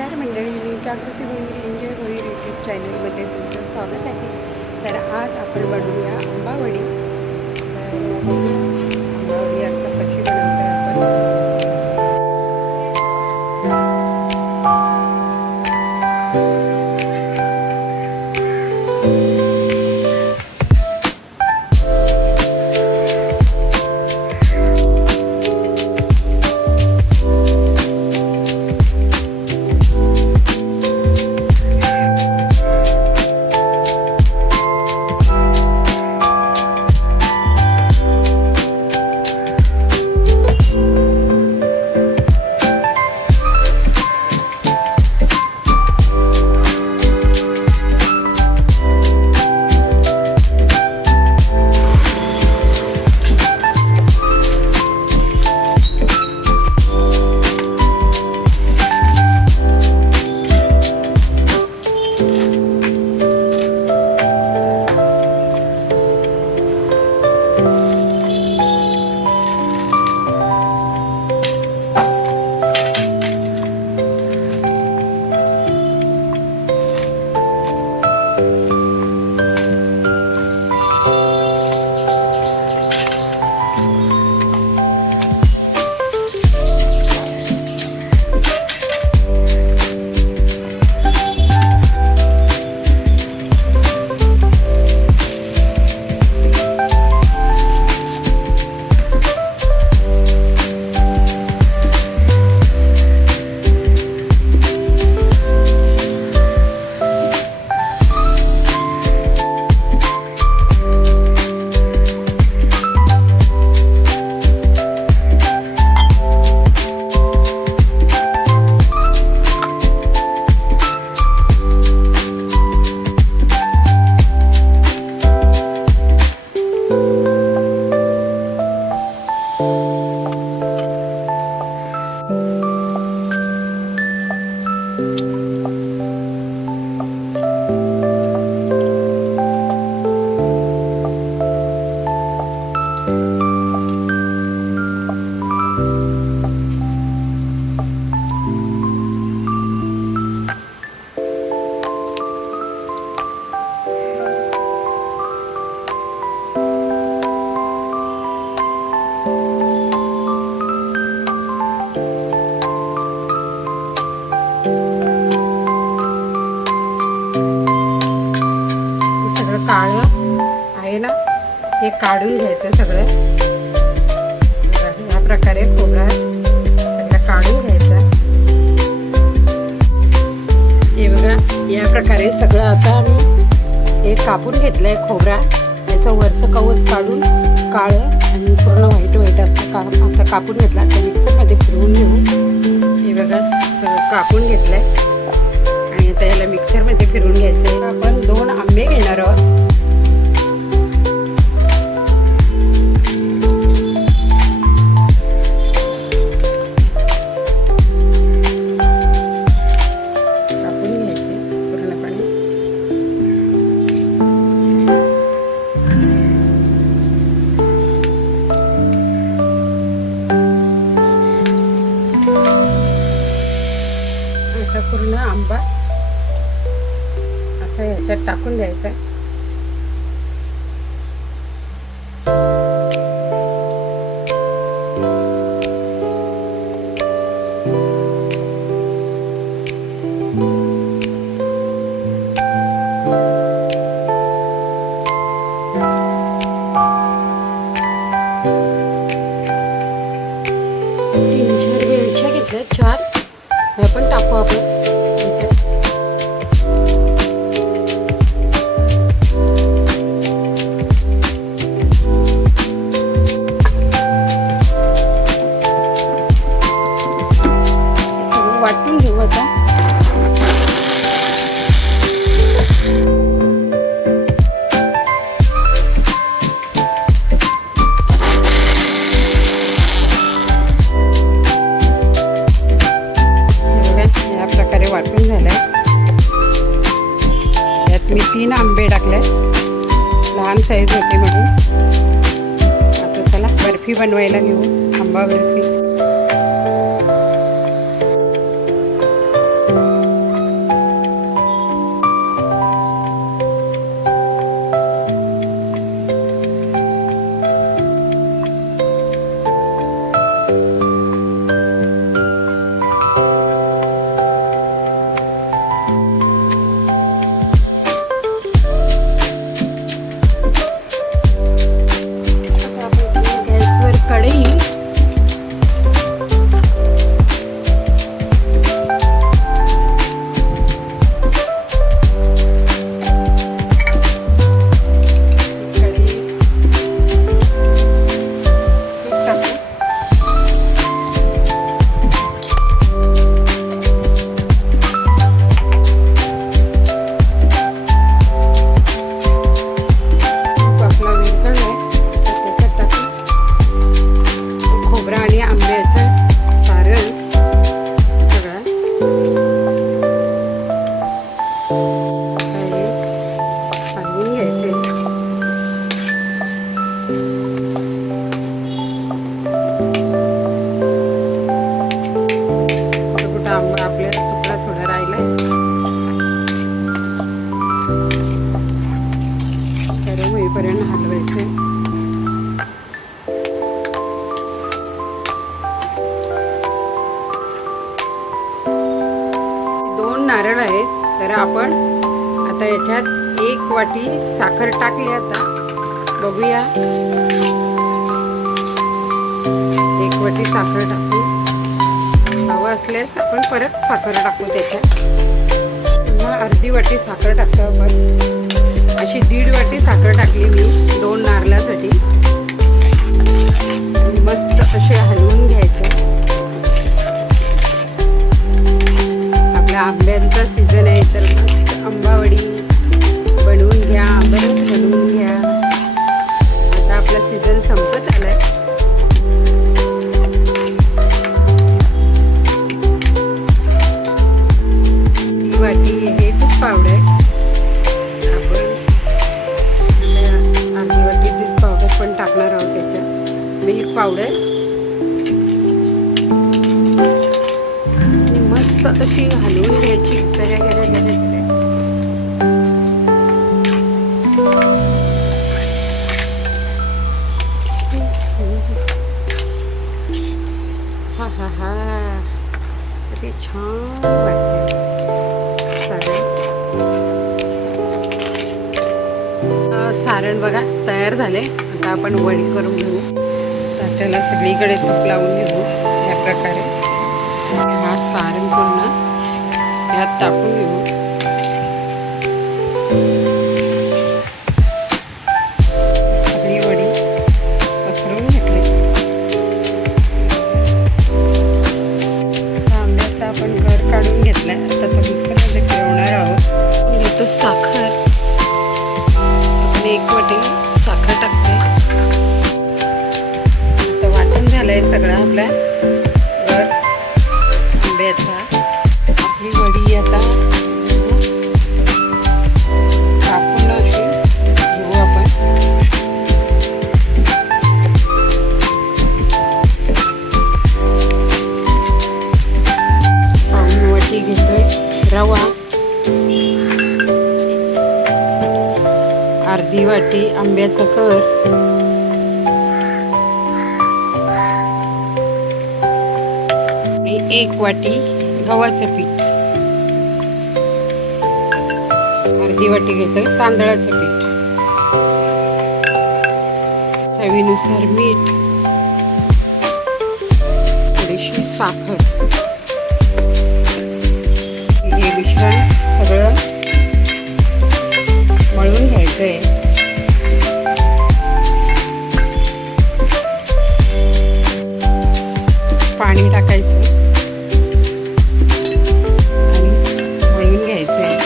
नमस्कार मंडळी, मी जागृती होईल एन्जॉय होईल यूट्यूब चॅनलमध्ये तुमचं स्वागत आहे. तर आज आपण बनवूया आंबावडी. तर बघूया आंबावडी आता कशी बनवतो आपण. काळं आहे ना, हे काढून घ्यायचं सगळं. या प्रकारे खोबरा सगळं काढून घ्यायचा. हे बघा, या प्रकारे सगळं आता आम्ही हे कापून घेतलंय खोबरा. याचं वरचं कवच काढून काळं आणि पूर्ण व्हाईट असं आता कापून घेतला. आता मिक्सरमध्ये फिरवून घेऊ. हे बघा, सगळं कापून घेतलंय आणि आता याला मिक्सरमध्ये फिरवून घ्यायचं. आपण 2 आंबे घेणार आहोत. पूर्ण आंबा असा ह्याच्यात टाकून द्यायचा. तीन 4 वेलच्या घेतल्या, 4 हे पण टाकू आपण. वाटून घेऊ आता. या प्रकारे वाटून झालंय. यात मी 3 आंबे टाकले, लहान साईज होते म्हणून. आता चला बर्फी बनवायला घेऊ, आंबा बर्फी. आपल्या तुकडा थोडा राहिलाय, गरम होईपर्यंत हलवायचे. दोन नारळ आहेत, तर आपण आता याच्यात 1 वाटी साखर टाकली. आता बघूया, 1 वाटी साखर टाकू. हवं असल्यास आपण परत साखर टाकू त्याच्यात. पुन्हा अर्धी वाटी साखर टाकतो आपण. अशी 1.5 वाटी साखर टाकली मी 2 नारळासाठी. मस्त असे हलवून घ्यायचं. आपल्या आंब्यांचा सीझन आहे, तर मस्त आंबावडी बनवून घ्या, बरंच बनवून घ्या. आता आपला सीझन संपत आलाय. वाटी हे दूध पावडर, आपण अर्धी वाटी दूध पावडर पण टाकणार आहोत त्याच्यात. मिल्क पावडर आणि मस्त अशी हलवून घ्यायची. हा हा हा, किती छान वाटते. सारण बघा तयार झाले. आता आपण वडी करून घेऊ. ताटाला सगळीकडे तूप लावून घेऊ. या प्रकारे हा सारण पूर्ण यात टाकून घेऊ. सगळी वडी पसरवून घेतली. आंब्याचा आपण गर काढून घेतलाय. आता तो मिक्सरमध्ये फिरवणार आहोत. घेतो साखर. 1 वाटी साखर टाकते. आता वाटून झालंय सगळं आपल्या गर आंब्याचा. आपली वडी आता कापून अशी घेऊ आपण. पाऊण वाटी घेतोय रवा, अर्धी वाटी आंब्याचं कर, आणि 1 वाटी गव्हाचं पीठ, अर्धी वाटी घेतोय तांदळाचं पीठ, चवीनुसार मीठ, थोडीशी साखर. हे मिश्रण सगळं मळून घ्यायचंय. पाणी टाकायचं आणि मळून घ्यायचंय.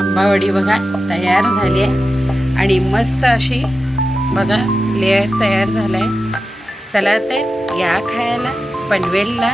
आंबावडी बघा तयार झाली आहे आणि मस्त अशी बघा लेअर तयार झालाय. चला तर या खायला पनवेलला.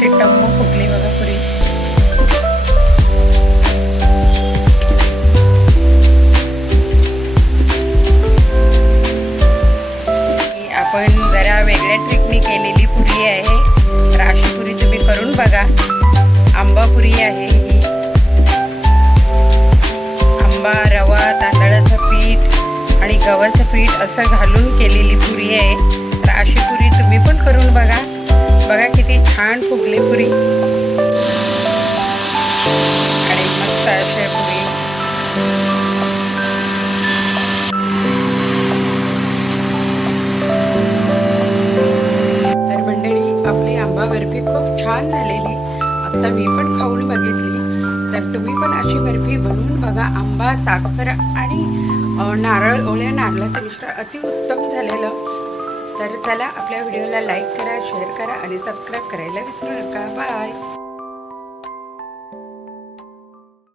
अशी टम्म फुगली बघा पुरी. आपण जरा वेगळ्या ट्रिकनी केलेली पुरी आहे. तर अशी पुरी तुम्ही करून बघा. आंबा पुरी आहे ही. आंबा, रवा, तांदळाचं पीठ आणि गव्हाचं पीठ असं घालून केलेली पुरी आहे. तर अशी पुरी तुम्ही पण करून बघा. बघा किती छान फुगली पुरी आणि मस्त अशी पुरी. तर मंडळी आपली आंबा बर्फी खूप छान झालेली. आता मी पण खाऊन बघितली. तर तुम्ही पण अशी बर्फी बनवून बघा. आंबा, साखर आणि नारळ, ओल्या नारळाचं मिश्रण अतिउत्तम झालेलं. तर चला आपल्या व्हिडिओला लाईक करा, शेअर करा आणि सबस्क्राईब करायला विसरू नका. बाय.